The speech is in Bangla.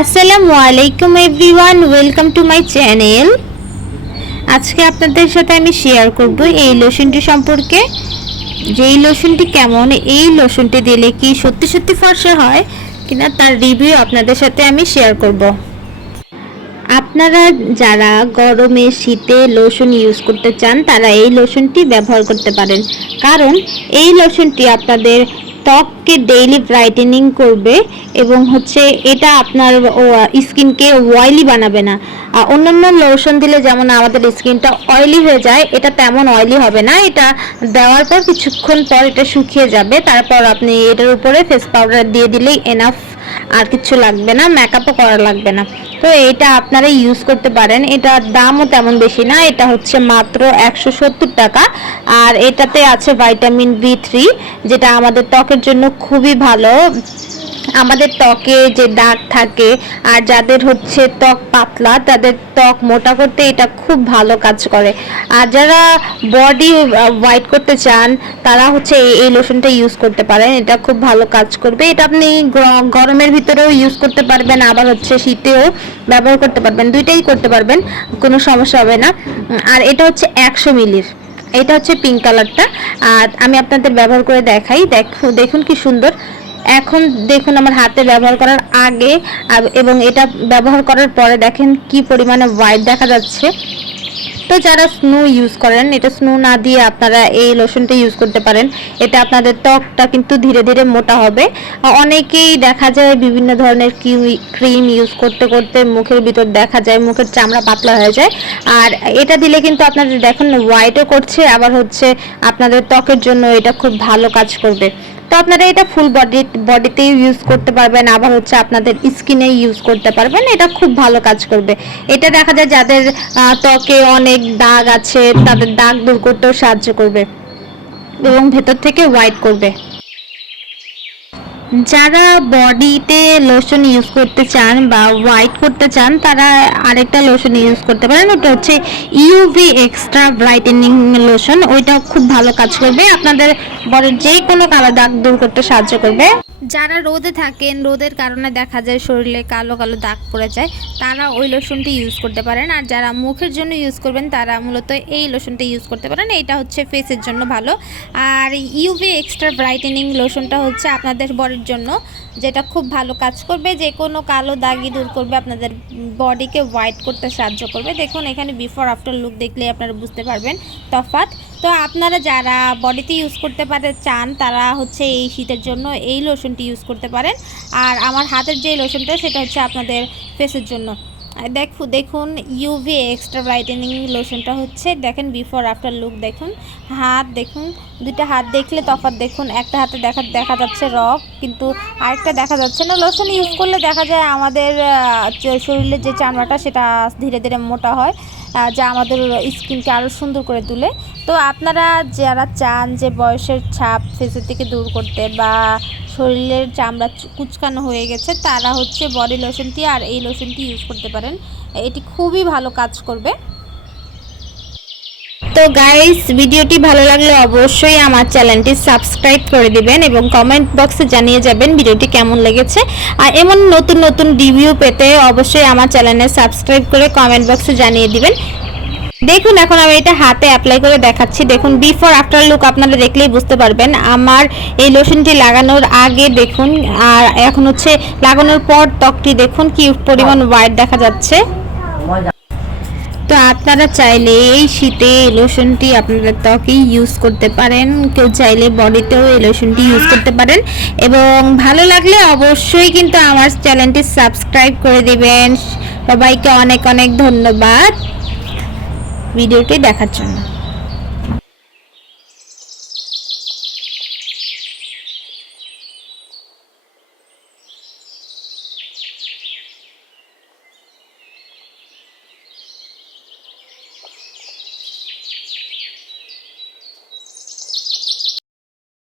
আসসালামু আলাইকুম everyone, welcome to my channel. আজকে আপনাদের সাথে আমি শেয়ার করব এই লোশনটি সম্পর্কে। যেই লোশনটি কেমন, এই লোশনটি দিলে কি সত্যি সত্যি ফর্সা হয় কিনা তার রিভিউ আপনাদের সাথে আমি শেয়ার করব। আপনারা যারা গরমে শীতে লোশন ইউজ করতে চান তারা এই লোশনটি ব্যবহার করতে পারেন, কারণ এই লোশনটি আপনাদের ত্বককে ডেইলি ব্রাইটেনিং করবে এবং এটা আপনার স্কিনকে অয়েলি বানাবে না। অন্যান্য লোশন দিলে যেমন আমাদের স্কিনটা অয়েলি হয়ে যায়, এটা তেমন অয়েলি হবে না। এটা দেওয়ার পর কিছুক্ষণ পর এটা শুকিয়ে যাবে, তারপর আপনি এটার উপরে ফেস পাউডার দিয়ে দিলেই এনাফ, আর কিছু লাগবে না, মেকআপও করা লাগবে না। তো এটা আপনারা ইউজ করতে পারেন। এটার দামও তেমন বেশি না, এটা মাত্র 170 টাকা। আর এটাতে আছে ভাইটামিন B3, যেটা আমাদের ত্বকের জন্য খুবই ভালো। আমাদের ত্বকে যে দাগ থাকে আর যাদের ত্বক পাতলা, তাদের ত্বক মোটা করতে এটা খুব ভালো কাজ করে। আর যারা বডি হোয়াইট করতে চান তারা এই লোশনটা ইউজ করতে পারেন, এটা খুব ভালো কাজ করবে। এটা আপনি গরমের ভিতরেও ইউজ করতে পারবেন, আবার শীতেও ব্যবহার করতে পারবেন, দুইটাই করতে পারবেন, কোনো সমস্যা হবে না। আর এটা 100 মিলির, এটা পিঙ্ক কালারটা। আর আমি আপনাদের ব্যবহার করে দেখাই, দেখুন কি সুন্দর। এখন দেখুন আমার হাতে ব্যবহার করার আগে এবং এটা ব্যবহার করার পরে দেখেন কি পরিমাণে হোয়াইট দেখা যাচ্ছে। তো যারা স্নো ইউজ করেন, এটা স্নো না দিয়ে আপনারা এই লোশনটা ইউজ করতে পারেন। এটা আপনাদের ত্বকটা কিন্তু ধীরে ধীরে মোটা হবে। অনেকেই দেখা যায় বিভিন্ন ধরনের ক্রিম ইউজ করতে করতে মুখের ভিতর দেখা যায় মুখের চামড়া পাতলা হয়ে যায়। আর এটা দিলে কিন্তু আপনাদের দেখুন হোয়াইটও করছে, আবার আপনাদের ত্বকের জন্য এটা খুব ভালো কাজ করবে। তো আপনারা এটা ফুল বডিতেই ইউজ করতে পারবেন, আবার আপনাদের স্কিনে ইউজ করতে পারবেন। এটা খুব ভালো কাজ করবে। এটা দেখা যায় যাদের ত্বকে অনেক দাগ আছে তাদের দাগ দূর করতেও সাহায্য করবে এবং ভেতর থেকে হোয়াইট করবে। যারা বডিতে লোশন ইউজ করতে চান বা হোয়াইট করতে চান তারা আরেকটা লোশন ইউজ করতে পারেন, ওটা ইউভি এক্সট্রা ব্রাইটেনিং লোশন। ওইটা খুব ভালো কাজ করবে, আপনাদের বডির যে কোনো কালো দাগ দূর করতে সাহায্য করবে। যারা রোদে থাকেন, রোদের কারণে দেখা যায় শরীরে কালো কালো দাগ পড়ে যায়, তারা ওই লোশনটি ইউজ করতে পারেন। আর যারা মুখের জন্য ইউজ করবেন তারা মূলত এই লোশনটা ইউজ করতে পারেন, এটা ফেসের জন্য ভালো। আর ইউভি এক্সট্রা ব্রাইটেনিং লোশনটা আপনাদের বডির জন্য, যেটা খুব ভালো কাজ করবে, যে কোনো কালো দাগই দূর করবে, আপনাদের বডিকে হোয়াইট করতে সাহায্য করবে। দেখুন এখানে বিফোর আফটার লুক দেখলে আপনারা বুঝতে পারবেন তফাৎ। তো আপনারা যারা বডিতে ইউজ করতে চান তারা এই শীতের জন্য এই লোশনটি ইউজ করতে পারেন। আর আমার হাতের যে লোশনটা সেটা আপনাদের ফেসের জন্য। দেখুন ইউভি এক্সট্রা ব্রাইটেনিং লোশনটা দেখেন বিফোর আফটার লুক দেখুন। হাত দেখুন, দুইটা হাত দেখলে তফাৎ দেখুন। একটা হাতে দেখা যাচ্ছে রক, কিন্তু আরেকটা দেখা যাচ্ছে না। লোশন ইউজ করলে দেখা যায় আমাদের শরীরের যে চামড়াটা সেটা ধীরে ধীরে মোটা হয়, যা আমাদের স্কিনকে আরও সুন্দর করে তুলে। তো আপনারা যারা চান যে বয়সের ছাপ ফেসের থেকে দূর করতে বা শরীরের চামড়া কুচকানো হয়ে গেছে, তারা বডি লোশনটি আর এই লোশনটি ইউজ করতে পারেন, এটি খুবই ভালো কাজ করবে। তো গাইস, ভিডিওটি ভালো লাগলে অবশ্যই আমার চ্যানেলটি সাবস্ক্রাইব করে দিবেন এবং কমেন্ট বক্সে জানিয়ে যাবেন ভিডিওটি কেমন লেগেছে। আর এমন নতুন নতুন রিভিউ পেতে অবশ্যই আমার চ্যানেলে সাবস্ক্রাইব করে কমেন্ট বক্সে জানিয়ে দিবেন। দেখুন এখন আমি এটা হাতে অ্যাপ্লাই করে দেখাচ্ছি। দেখুন বিফোর আফটার লুক আপনারা দেখলেই বুঝতে পারবেন। আমার এই লোশনটি লাগানোর আগে দেখুন, আর এখন লাগানোর পর ত্বকটি দেখুন কি পরিমাণ হোয়াইট দেখা যাচ্ছে। তো আপনারা চাইলে এই শীতে এই লোশনটি আপনাদের ত্বকেই ইউজ করতে পারেন, কেউ চাইলে বডিতেও এই লোশনটি ইউজ করতে পারেন। এবং ভালো লাগলে অবশ্যই কিন্তু আমার চ্যানেলটি সাবস্ক্রাইব করে দিবেন। সবাইকে অনেক অনেক ধন্যবাদ ভিডিওটি দেখার জন্য।